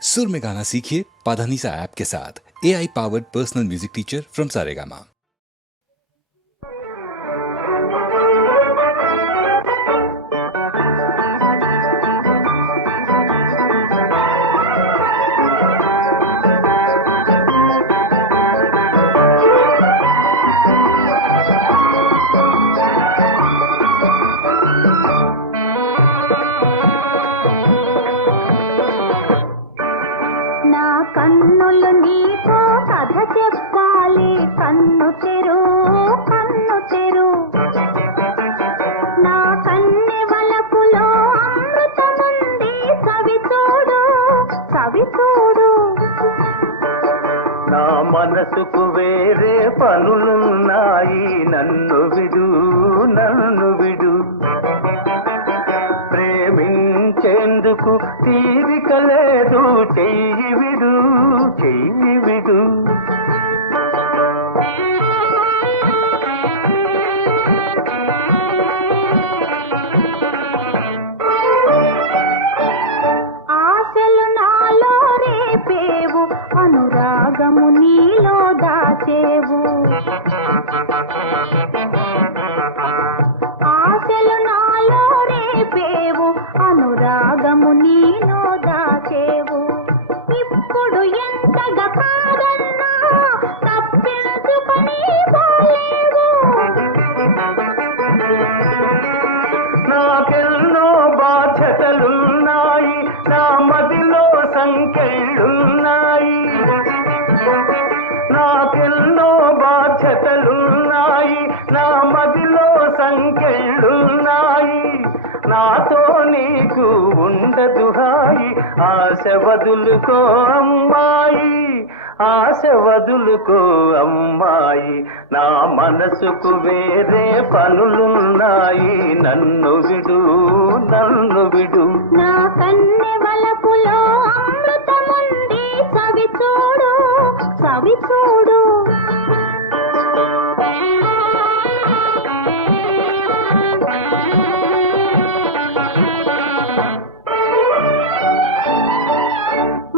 सुर में गाना सीखिए पाधानीसा ऐप के साथ। AI powered personal music teacher from Saregama. మనసుకు వేరే పనులున్నాయి, నన్ను విడు నన్ను విడు. ప్రేమించేందుకు తీరిక లేదు, చెయ్యి విడు చెయ్యి విడు. ఆశలు నాలో రేపేవు, అనురాగము నీలో దాచేవు. ఆశలు నాలో రేపేవు, అనురాగము నీలో దాచేవు. ఇప్పుడు ఎంతగా కాదన్నా తప్పించుకొని పోలేవు. నాకెన్నో బాధ్యతలున్నాయి, నా మదిలో సంఖ్యలున్నాయి. నాకెన్నో బాధ్యతలున్నాయి, నా మదిలో సంఖ్యలున్నాయి. నాతో నీకు ఉండదు హాయి, ఆశ వదులుకో అమ్మాయి, ఆశ వదులుకో అమ్మాయి. నా మనసుకు వేరే పనులున్నాయి, నన్ను విడు నన్ను విడు. నా కన్నె వలపులో అమృతముంది, సవి చూడు సవి చూడు.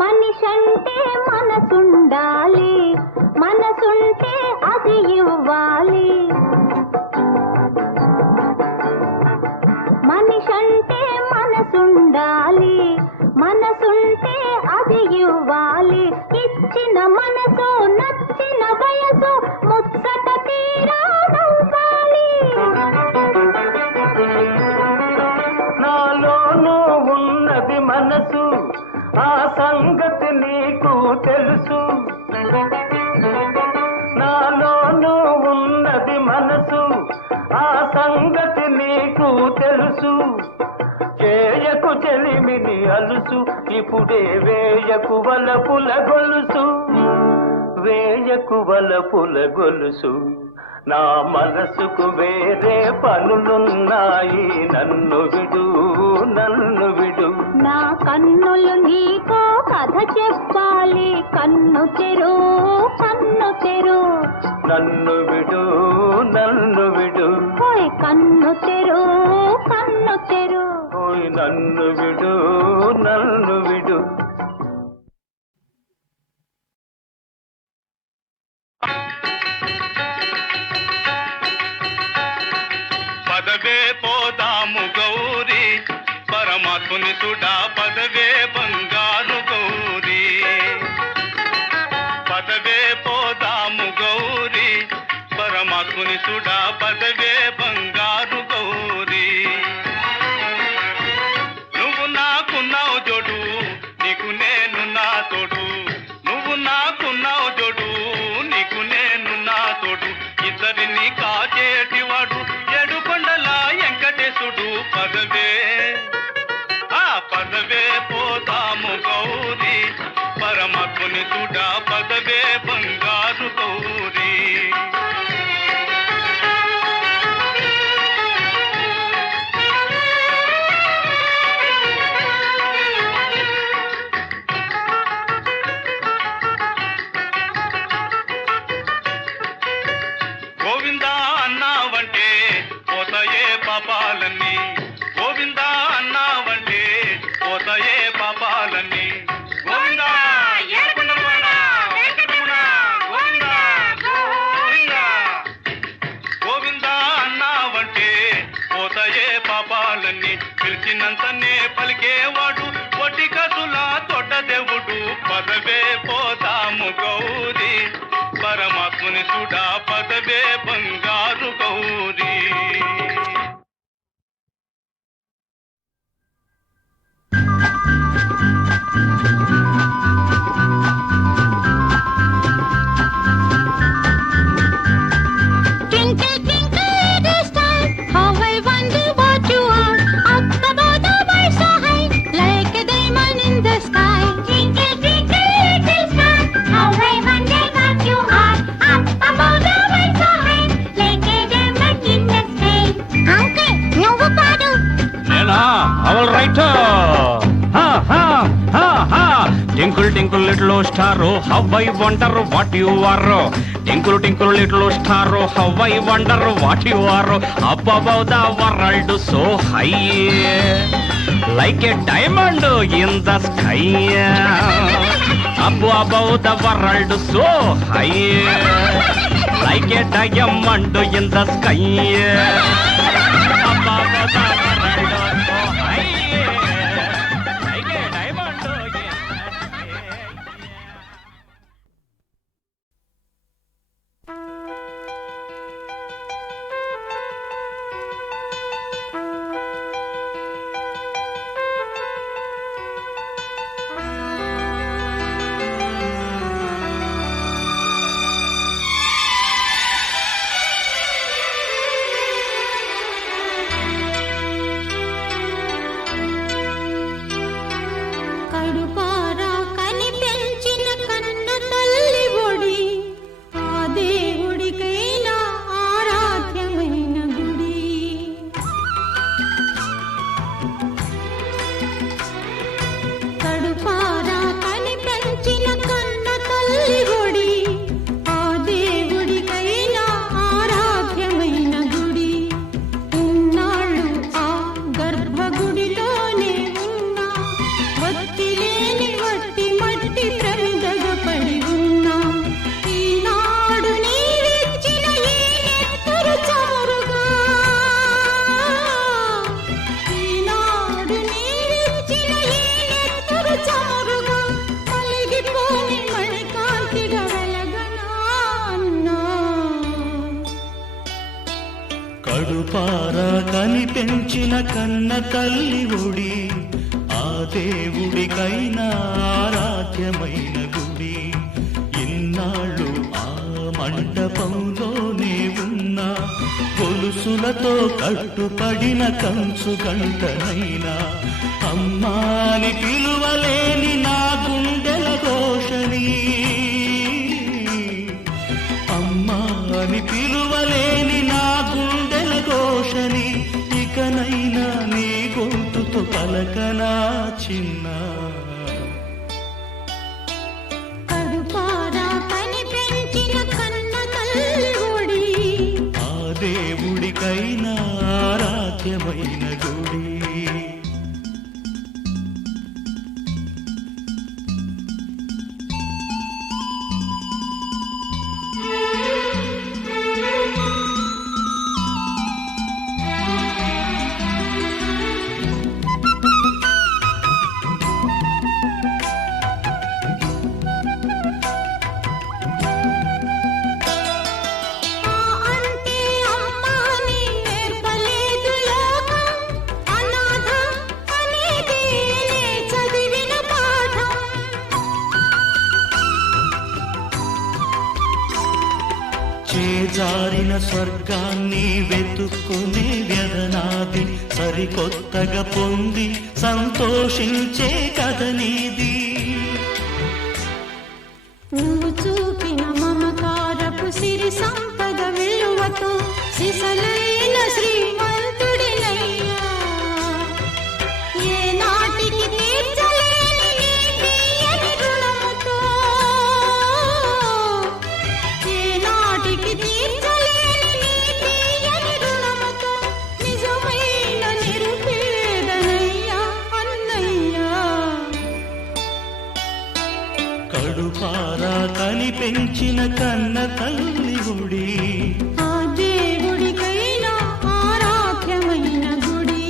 మనిషంటే మనసుండాలి, మనసుంటే అది ఇవ్వాలి. మనిషంటే మనసుండాలి, మనసుంటే అది ఇవ్వాలి. ఇచ్చిన మనసు నచ్చిన వయసు ముచ్చట తీరా నవ్వాలి. నాలోనూ ఉన్నది మనసు, ఆ సంగతి నీకు తెలుసు. నాలోనూ ఉన్నది మనసు, ఆ సంగతి నీకు తెలుసు. చేయకు చెలిమిని అలుసు, ఇప్పుడే వేయకు వలపుల గొలుసు, వేయకు వలపుల గొలుసు. నా మనసుకు వేరే పనులున్నాయి, నన్ను విడు నన్ను విడు. నా కన్నులు నీకో కథ చెప్పాలి, కన్ను తెరు కన్ను తెరు. నన్ను విడు నన్ను విడు. ఓయ్ కన్ను తెరు కన్ను తెరు. ఓయ్ నన్ను విడు నన్ను విడు. పదవే పోదాము గౌరీ, పరమాత్ముని సుడా పదవే బంగారు గౌరీ. పదవే పోదాము గౌరీ, పరమాత్ముని సుడా పదవే బంగారు గౌరీ. నువ్వు నాకున్నావు జోడు, నీకు నేను నా తోడు. నువ్వు నాకున్నావు జోడు, నీకు నేను నా తోడు. ఇద్దరిని కాచేటివాడు ఏడుకొండల వెంకటేశుడు. పదవే పదవే పోతాము గౌరీ, పరమాత్ముని సుడా పదవే బంగారు గౌరీ. గోవిందా అన్నావంటే పోతాయే పాపాలన్నీ, గోవిందా అన్నావంటే పోతాయే పాపాలన్నీ. గోవింద వచ్చినంతనే పలికేవాడు ఒటి కసుల తొడ్డ దేవుడు పదవే పోతాము గౌరీ పరమాత్ముని చూడా పదవే బంగారు Gauri Tinkle, tinkle, little star, oh, how I wonder what you are. Tinkle, tinkle, little star, oh, how I wonder what you are. Up above the world so high, like a diamond in the sky. Up above the world so high, like a diamond in the sky. Up above the world so high. కడుపారా కనిపెంచిన కన్న తల్లి ఒడి ఆ దేవుడికైనా ఆరాధ్యమైన గుడి ఇన్నాళ్ళు ఆ మండపంలోనే ఉన్న గొలుసులతో కట్టుపడిన కంచు గంటనైనా అమ్మాని పిలువలేని నా గుండెల ఘోషని అమ్మాని పిలువలేని నా గుండెల ఘోషని ఇకనైనా నీ గొంతుతో పలకనా చిన్న కడుపారా కనిపెంచిన కన్న తల్లి ఒడి ఆ దేవుడికైనా ఆరాధ్యమైన గుడి చేజారిన స్వర్గాన్ని వెతుక్కునే వ్యధనాది సరికొత్తగా పొంది సంతోషించే కథ నీది నువ్వు చూపిన మమకారపు సిరి సంపద విలువతో సిసలైన శ్రీమంతుడినయ్యా ఏ నాటికి తీర్చలేని నీ తీయని రుణముతో ఏ నాటికి తీర్చలేని నీ తీయని రుణముతో నిజమైన నిరుపేదనయ్యా అన్నయ్యా కడుపారా కనిపెంచిన కన్న తల్లి గుడి ఆ దేవుడికైనా ఆరాధ్యమైన గుడి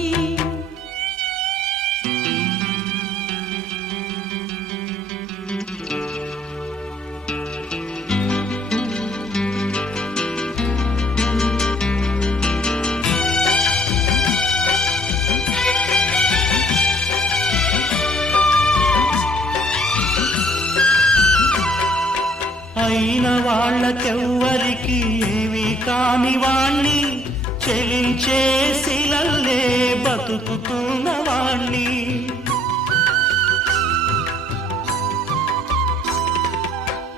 అయిన వాళ్ళకెవ్వరికి ఏమీ కాని వాణ్ణి చెలించే శిలల్లే బతుకుతున్న వాణ్ణి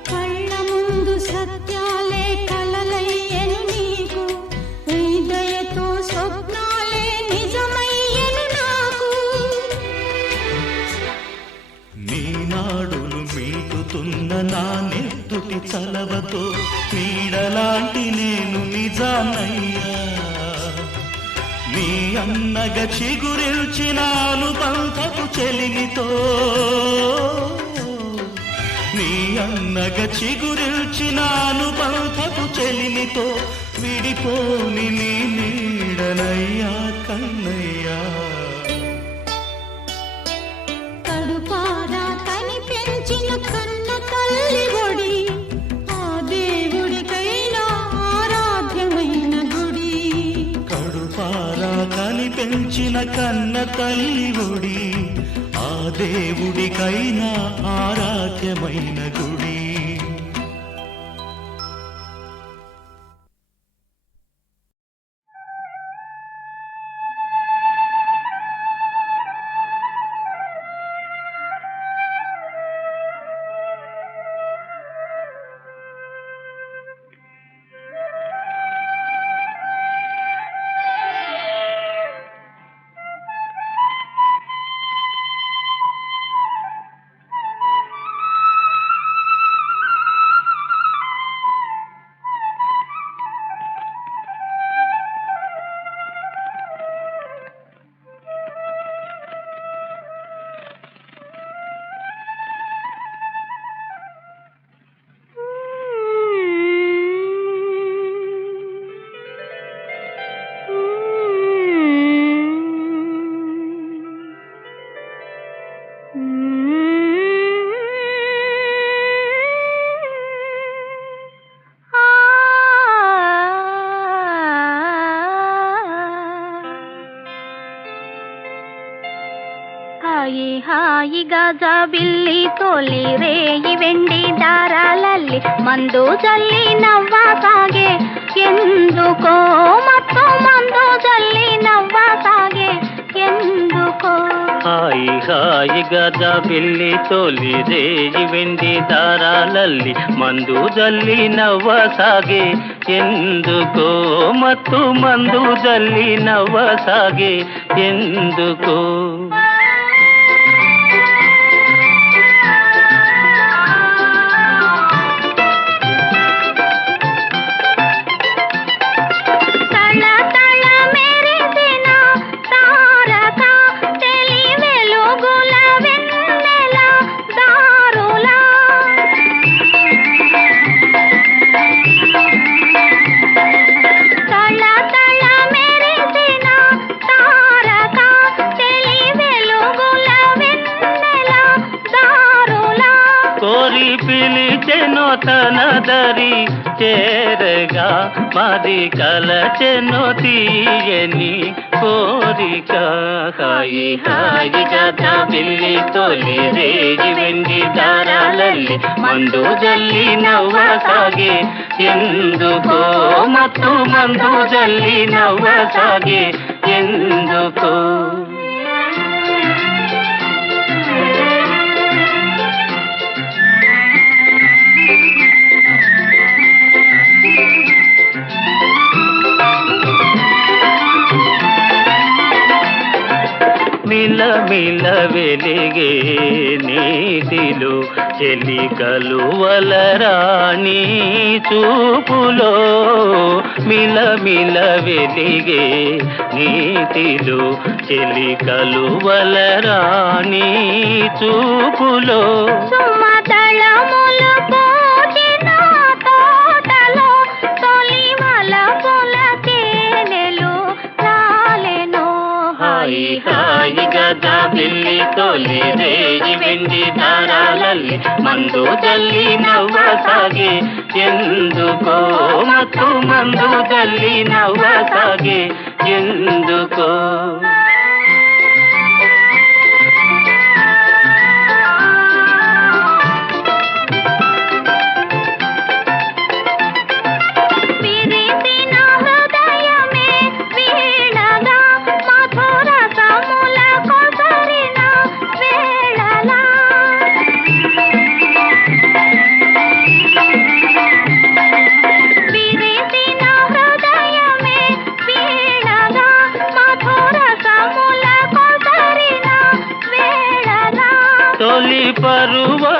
కళ్ళ ముందు సత్యాలే కలలయ్యను నీకు హృదయతో స్వప్నాలే నిజమయ్యను నాకు నీ నాడులు మీటుతున్న నా నెత్తుటి చలవతో నీడలాంటి నేను నిజానయ్యా నీ అన్నగ చిగురిల్చినాను బంధపు చెలిమితో నీ అన్నగ చిగురిల్చినాను బంధపు చెలిమితో విడిపోని నీ నీడనయ్యా కన్నయ్యా కడుపారా కనిపించిన కన్న తల్లి ఒడి ఆ దేవుడికైనా ఆరాధ్యమైన గుడి కడుపారా కనిపెంచిన కన్న తల్లి ఒడి ఆ దేవుడికైనా ఆరాధ్యమైన గుడి హాయి హాయిగా జాబిల్లి తోలి రేయి వెండి దారాలల్లి మందు జల్లి నవ్వా సాగే ఎందుకో మత్తు మందు జల్లి నవ్వా సాగే ఎందుకో హాయి హాయిగా జాబిల్లి తోలి రేయి వెండి దారాలల్లి మందు జల్లి నవ్వసాగే ఎందుకో మత్తు మందు జల్లి నవ్వసాగే ఎందుకో తనదరి చేరగా మరి కలచెను తీయని కోరిక హాయి హాయిగా జాబిల్లి తోలి రేయి వెండి దారాలల్లి మందు జల్లి నవ్వసాగే ఎందుకో మత్తు మందు జల్లి నవ్వసాగే ఎందుకో మిల మిల వెలిగే నీటిలో చెలికలు వలరాణి చూపులో మిల మిల వెలిగే నీటిలో చెలికలు వలరాణి చూపులో సుమతళములు పూచిన తోటలో తొలి వలపుల తేనెలు రాలెను హాయి హాయిగా జాబిల్లి తోలి రేయి వెండి దారాలల్లి మందు జల్లి నవ్వసాగే ఎందుకో మత్తు మందు జల్లి నవ్వసాగే ఎందుకో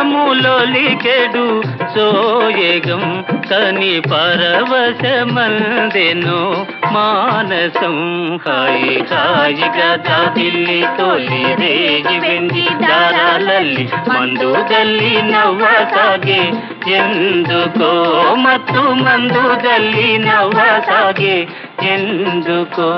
పరువములొలికెడు సోయగం కని పరవశమందెను మానసం హాయి హాయిగా జాబిల్లి తోలి రేగి వెండి దారాలల్లి మందు జల్లి నవ్వసాగే ఎందుకో మత్తు మందు జల్లి నవ్వసాగే ఎందుకో.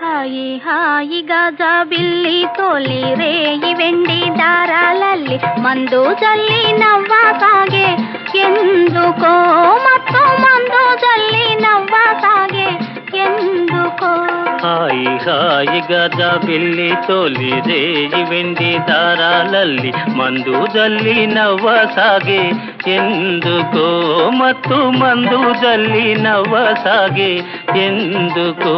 హాయి హాయిగా జాబిల్లి తోలి రేయి వెండి దారాలల్లి మందు జల్లి నవ్వసాగే ఎందుకో మత్తు మందు జల్లి నవ్వసాగే ఎందుకో. హాయి హాయిగా జాబిల్లి తోలి రేయి వెండి దారాలల్లి మందు జల్లి నవ్వసాగే ఎందుకో మత్తు మందు జల్లి నవ్వసాగే ఎందుకో.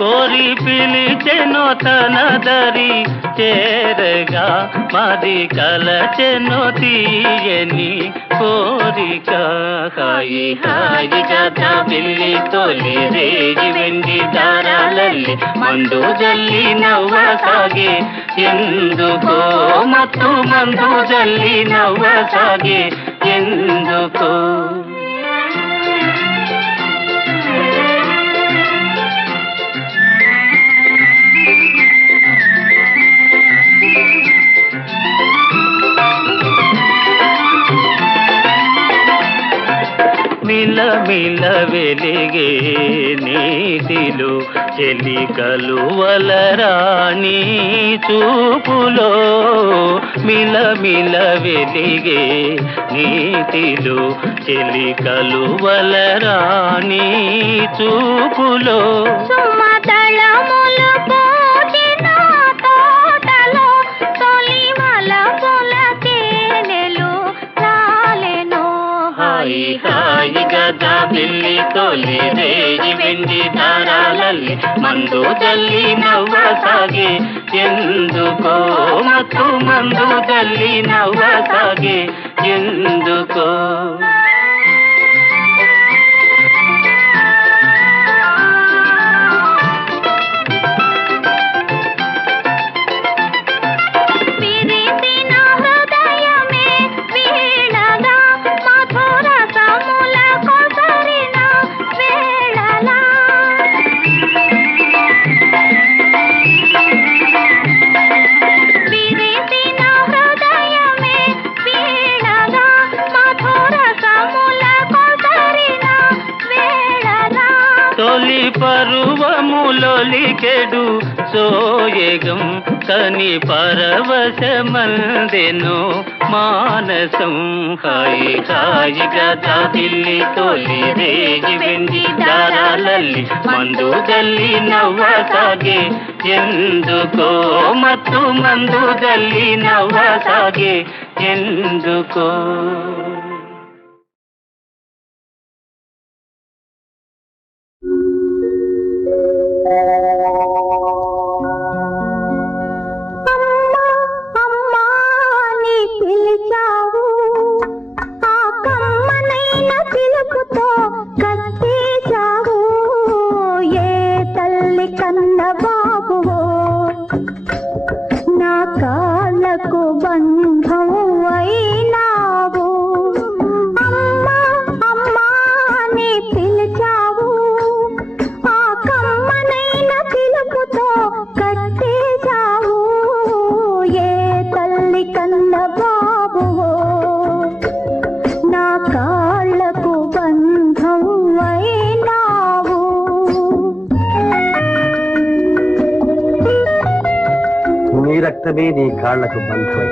కోరి పిలిచెను తన దరి చేరగా మరి కలచెను తీయని కోరిక. హాయి హాయిగా జాబిల్లి తోలి రేగి వెండి దారాలల్లి మందు జల్లి నవ్వసాగే ఎందుకో మత్తు మందు జల్లి నవ్వసాగే ఎందుకో. మిల మిల వెలిగే నీటిలో చెలి కలువలరాణి చూపులో మిల మిల వెలిగే నీటిలో చెలి కలువలరాణి చూపులో సుమదళములు పూచిన తోటలో తొలి మలపుల తేనెలు రాలెను. హాయి హాయిగా జాబిల్లి తోలి రేగి వెండి దారాలల్లి మందు జల్లి నవ్వసాగే ఎందుకో మత్తు మందు జల్లి నవ్వసాగే ఎందుకో. తొలి పరువములొలికెడు సోయగం కని పరవశమందెను మానసం. హాయి హాయిగా జాబిల్లి తోలి రేగి వెండి దారాలల్లి మందు జల్లి నవ్వసాగే ఎందుకో మత్తు మందు జల్లి నవ్వసాగే ఎందుకో. రక్తమే నీ కాళ్లకు బంధమై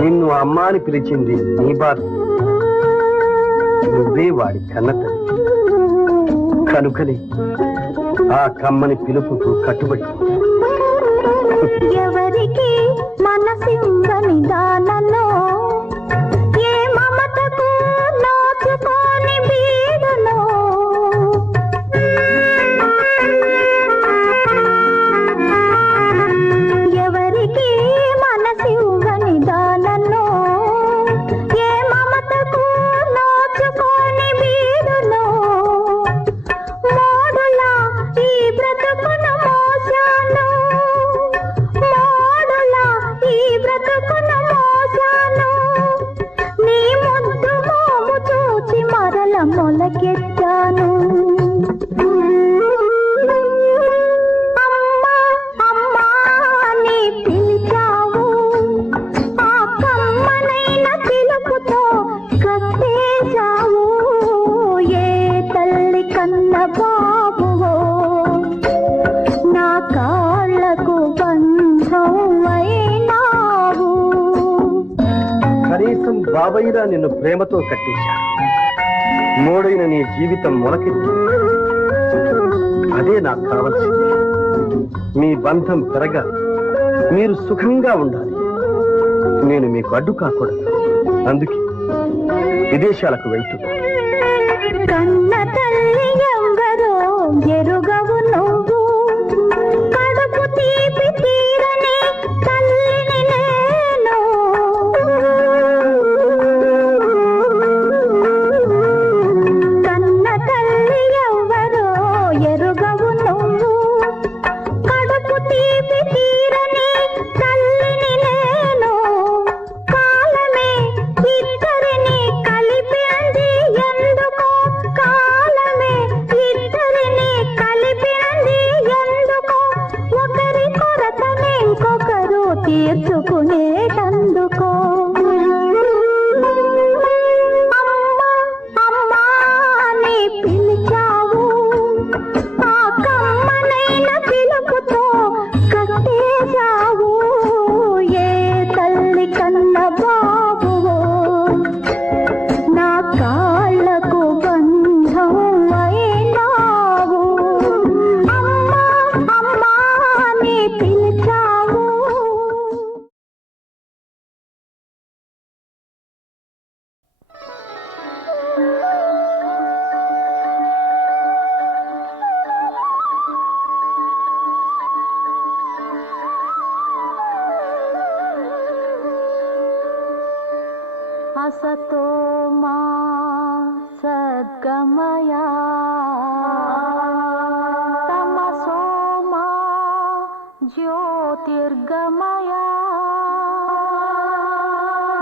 నిన్ను అమ్మా అని పిలిచింది నీ బాధ. నువ్వే వాడి కన్నతల్లి కనుకనే ఆ కమ్మని పిలుపుకు కట్టుబడి. ఎవరికి మనసిందని దానలో ఏ మమతకు నోచుకోని బీడులో ఎవరికి మనసిందని దానలో ఏ మమతకు నోచుకోని బీడులో మోడులా ఈ బ్రతుకును మోసాను మోడులా ఈ బ్రతుకును మోసాను నీ ముద్దు మోము చూచి మరల మొలకెత్తాను. అమ్మా అమ్మా నీ పిలిచావు ఆ కమ్మనైన పిలుపుతో కట్టేశావు ఏ తల్లి కన్న బాబువో నా కాళ్ళకు బంధం అయినావు. కనీసం బాబయ్యరా నిన్ను ప్రేమతో కట్టేశా. మోడైన నీ జీవితం మొలకెత్తి. అదే నాకు కావలసింది. మీ బంధం పెరగాలి, మీరు సుఖంగా ఉండాలి. నేను మీకు అడ్డు కాకూడదు. అందుకే విదేశాలకు వెళ్తున్నా. కన్న తల్లి ఎవరో ఎరుగవు నువ్వు కడుపు తీపి తీరని తల్లిని నేను. కన్న తల్లి ఎవరో ఎరుగవు నువ్వు కడుపు తీపి తీరని తల్లిని నేను. కాలమే ఇద్దరిని కలిపింది ఎందుకో కాలమే ఇద్దరిని కలిపింది ఎందుకో ఒకరి కొరతని ఇంకొకరు తీర్చుకునేటందుకో. అమ్మా అమ్మా నీ పిలిచావు ఆ కమ్మనైన పిలుపుతో కట్టేశావు ఏ తల్లి కన్న బాబువో నా కాళ్ళకు బంధం అయినావు. అమ్మా అమ్మా నీ పిలిచావు. असतो मा सद्गमया तमसो मा ज्योतिर्गमया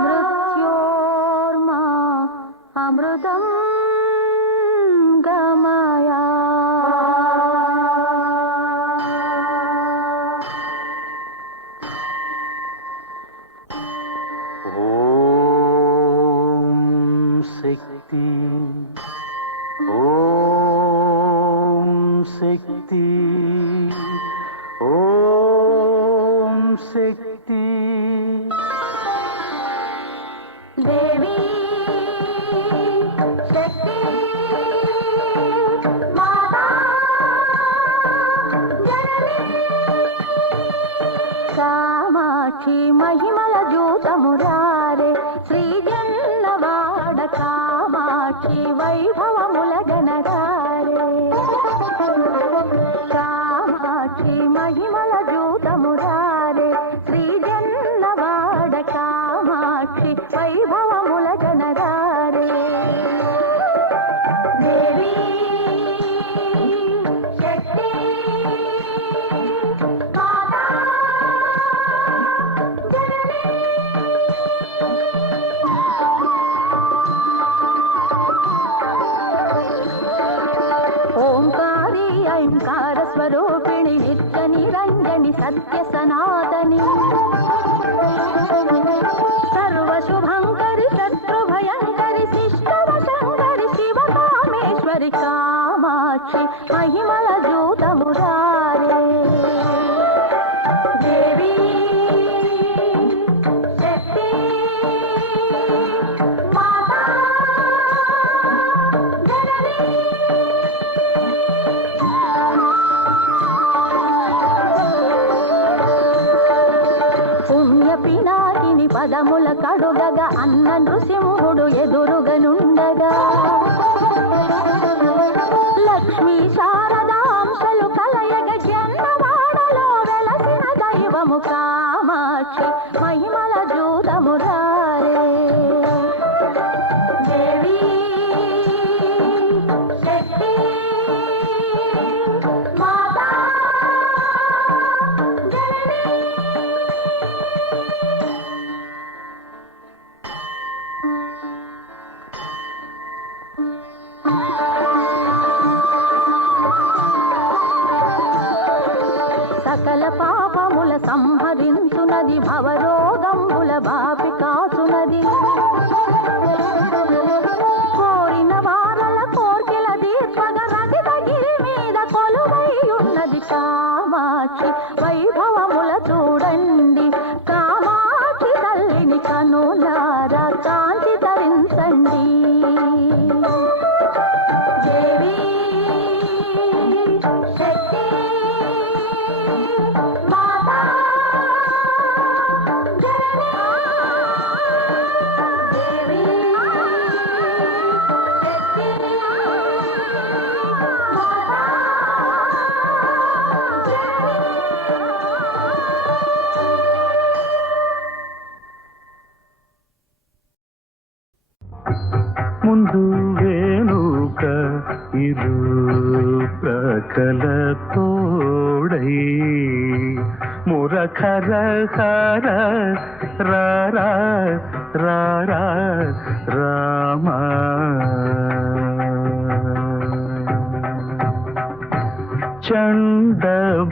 मृत्योर्मा अमृतं गमया. శక్తి ఓం శక్తి ఓం శక్తి. దేవి శక్తి మాతా జనని కామాక్షి మహిమల జూతమురారే శ్రీ జన్నవాడ కామాక్షి వైభవముల గణగారే. కామాక్షి మహిమల జూతమురారే శ్రీ జన్నవాడ కామాక్షి వైభవముల జనరారే దేవి శక్తి మాతా జననీ ఓంకారి ఐంకార స్వరూపిణి నిత్య నిరంజని సత్య సనాతని సర్వశుభంకరి శత్రుభయంకరి శిష్టవశంకరి శివకామేశ్వరి కామాక్షి మహిమల జూతమురారే దేవి శక్తి మాతా జననీ పుణ్యపినాకిని పదముల కడుగగా అన్న నృసింహుడు ఎదురుగనుండగా లక్ష్మీ శారదాంశలు కలయగ జన్మవాడలో వెలసిన దైవము కామాక్షి మహిమల జూతమురారే దేవి శక్తి మాతా జననీ సకల పాపముల సంహరించునది భవరోగముల బాపి కాచునది కోరిన వారల కోర్కెల దీర్ఘగ రథిత గిరి మీద కొలువై ఉన్నది కామాక్షి వైభవముల చూడండి కామాక్షి తల్లిని కనులారా కాంతి తరించండి దేవి శక్తి మాతా జననీ దేవి శక్తి మాతా ముందు వేణుక ఇరు ప్రకల తోడై మురఖర హర రారా రారా రామా చండ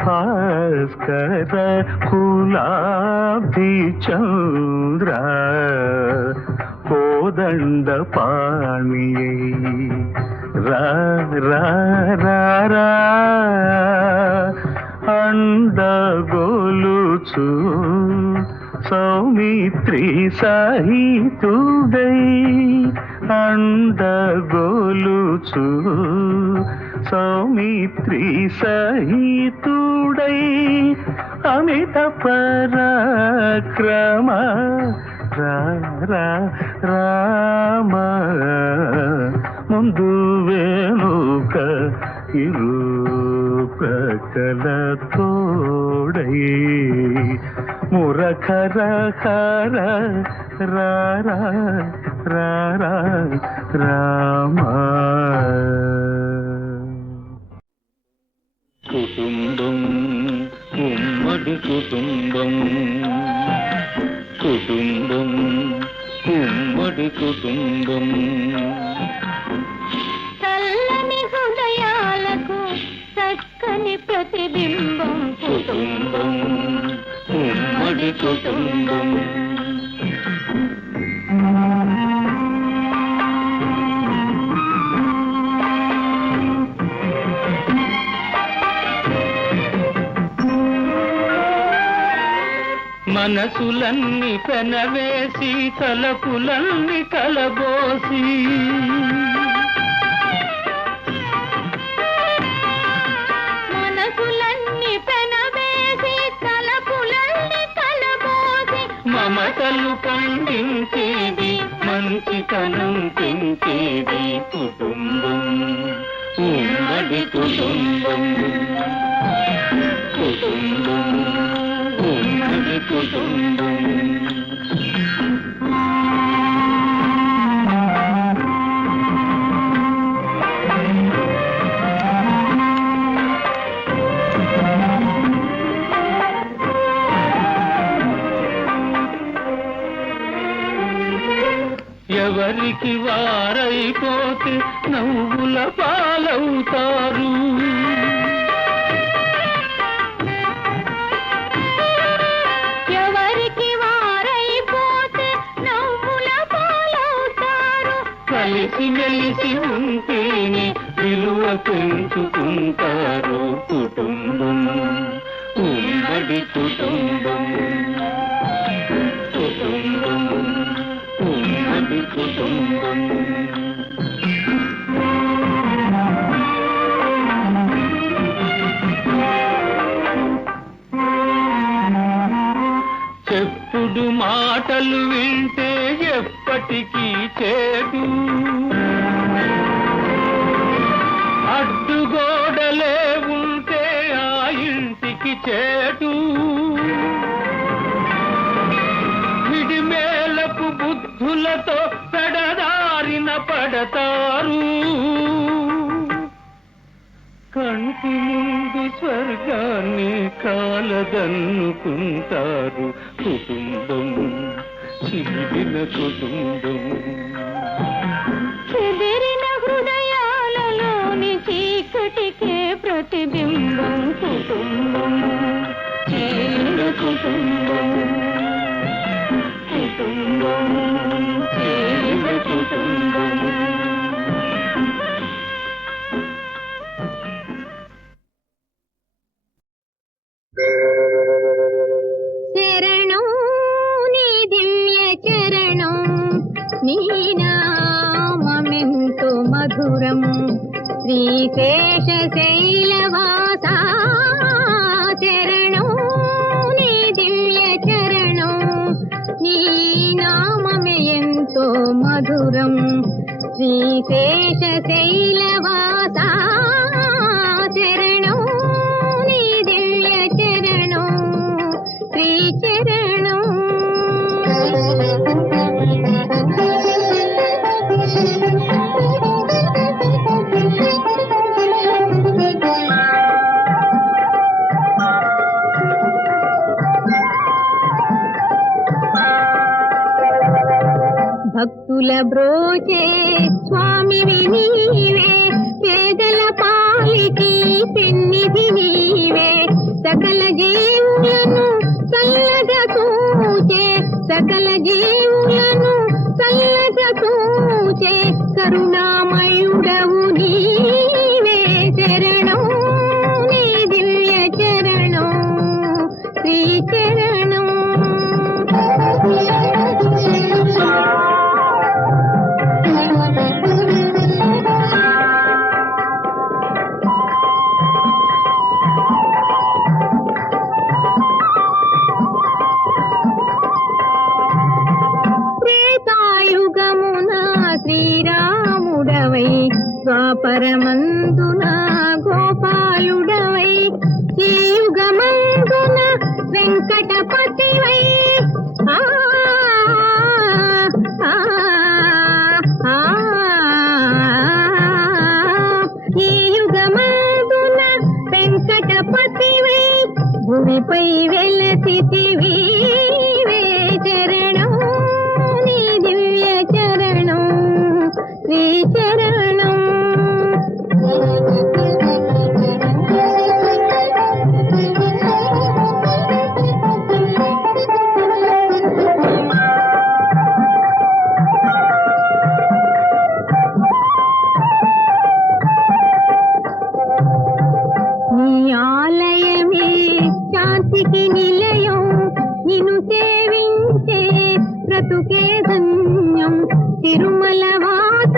భాస్కర కులాబ్ధి చంద్ర కోదండ పాణియై రా రా రా రా అండగోలుచు సౌమిత్రి సహితుడై అండగోలుచు సౌమిత్రి సహితుడై అమిత పరాక్రమ రామ ముందు వేణుక ఇరు ప్రకల తోడై మురఖర హర రారా రారా రామ కుటుంబం ఉమ్మడి కుటుంబం కుటుంబం ఉమ్మడి కుటుంబం చల్లని హృదయాలకు చక్కని ప్రతిబింబం కుటుంబం ఉమ్మడి కుటుంబం మనసులన్నీ పెనవేసి తలపులన్నీ కలబోసి మనసులన్నీ పెనవేసి తలపులన్నీ కలబోసి మమతలు పండించేది మంచితనం పెంచేది కుటుంబం ఉమ్మడి కుటుంబం కుటుంబం ఉమ్మడి కుటుంబం. ఎవరికి వారైపోతే నవ్వుల పాలవుతారు. ఎవరికి వారైపోతే నవ్వుల పాలవుతారు. కలిసి మెలిసి ఉంటేనే విలువ పెంచుకుంటారు. కుటుంబం ఉమ్మడి కుటుంబం కుటుంబం ఉమ్మడి కుటుంబం. చెప్పుడు మాటలు వింటే ఎప్పటికీ చేదు. అడ్డుగోడలే ఉంటే ఆ ఇంటికి చేటు. విడిమేలకు బుద్ధులతో పెడదారిన పడతారు. కంటి ముందు స్వర్గాన్ని కాలదన్నుకుంటారు. కుటుంబం చిలిపిన కుటుంబం. చెదిరిన హృదయాలలోని చీకటికే ప్రతిబింబం కుటుంబం. చీలిన కుటుంబం కుటుంబం చీలిన కుటుంబం. శరణం నీ దివ్య చరణం, నీ నామమెంతో మధురం. శ్రీశేష శైలవాసా శరణం నీ దివ్య చరణం, నీ నామమే ఎంతో మధురం. శ్రీశేష శైలవాసా శరణం నీ దివ్య చరణం, శ్రీ చరణం. భక్తుల బ్రోచే స్వామివి నీవే, పేదల పాలిటి పెన్నిధి నీవే. సకల జీవులను చల్లగా చూచే, సకల జీవులను చల్లగా చూచే కరుణామయుడవు నీవే. శరణం నీ దివ్య చరణం, శ్రీ చరణం. త్రేతాయుగమున శ్రీరాముడవై, ద్వాపరమందున గోపాలుడవై, ఈ యుగమందున వెంకటపతివై. ఆ ఆ, ఆ, ఈ యుగమందున వెంకటపతివై, భూమిపై వెలసితివి. చరణం నీ దివ్య చరణం, శ్రీ చరణం. నీ ఆలయమే శాంతికి నిలయం, నిన్ను సేవించే బ్రతుకే ధన్యం. తిరుమల వాస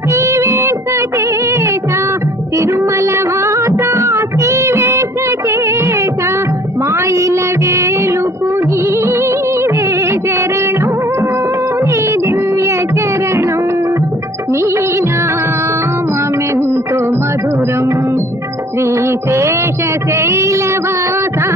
శ్రీ వెంకటేశ, తిరుమల వాస శ్రీ వెంకటేశ, మాయిల వేలుపు నీవే. శరణం నీ దివ్య చరణం, నీ నామమెంతో మధురం. శ్రీశేషశైలవాసా